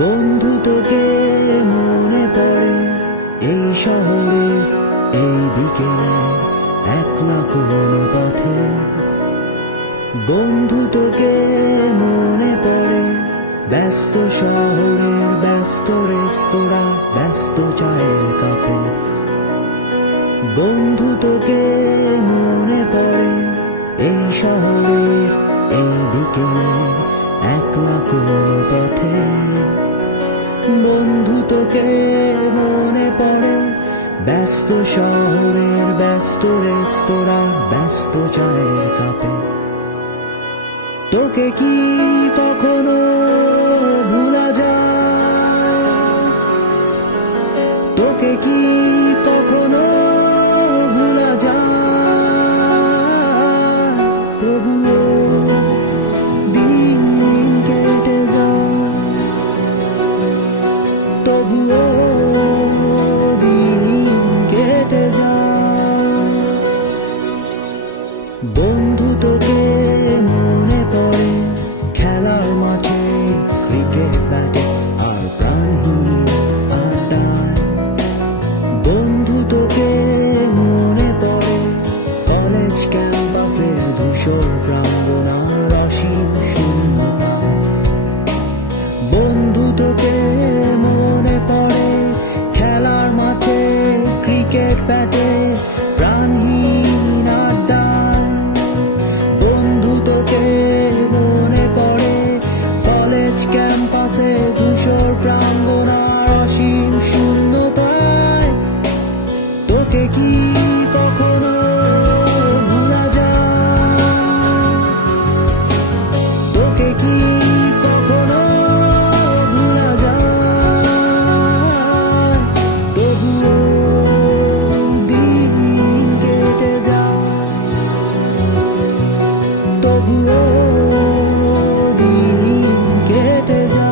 বন্ধু তোকে মনে পড়ে এই শহরের এই বিকেলে একলা কোনো পথে। বন্ধু তোকে মনে পড়ে ব্যস্ত শহরের ব্যস্ত রেস্তোরাঁ ব্যস্ত চায়ের কাপে। বন্ধু তোকে মনে পড়ে এই শহরের এই বিকেলে একলা কোনো পথে। বন্ধু তোকে মনে পড়ে ব্যস্ত শহরের ব্যস্ত রেস্তোরাঁ ব্যস্ত চায়ের কাপে। তোকে কি কখনো ভুলা যায়? তোকে কি কখনো ভুলা যায়? তবুও দিন কেটে যায়, তবুও দিন কেটে যায়। বন্ধু তোকে মনে পড়ে খেলার মাঠে ক্রিকেট ব্যাটে আর প্রাণহীন আড্ডায়। বন্ধু তোকে মনে পড়ে কলেজ ক্যাম্পাসের ধূসর প্রাঙ্গণ আর অসীম শূন্যতায়। বন্ধু তোকে মনে পড়ে খেলার মাঠে ক্রিকেট ব্যাটে প্রাণহীন আড্ডায়। বন্ধু তোকে মনে পড়ে কলেজ ক্যাম্পাসে ধূসর প্রাঙ্গণ আর অসীম শূন্যতায়। তোকে কি কখনো ভুলা যায়? তোকে কি কখনো ভুলা যায়? তবুও দিন কেটে যায়, তবুও দিন কেটে যায়।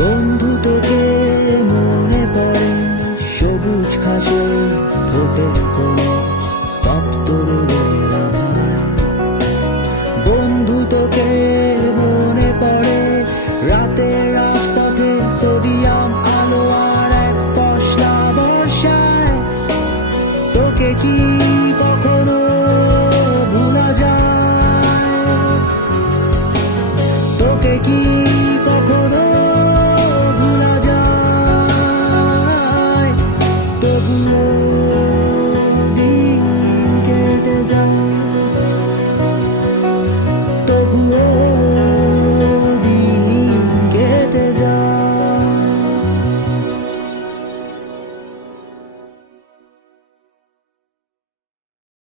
বন্ধু তোকে মনে পড়ে সবুজ ঘাসের ফোটের কোণে তপ্ত রোদের আভায়। বন্ধু তোকে মনে পড়ে রাতের রাজপথে সোডিয়াম আলো আর এক পশলা বর্ষায়। তোকে কি কখনো ভুলা যায়? তোকে কি কখনো ভুলা যায়? তবুও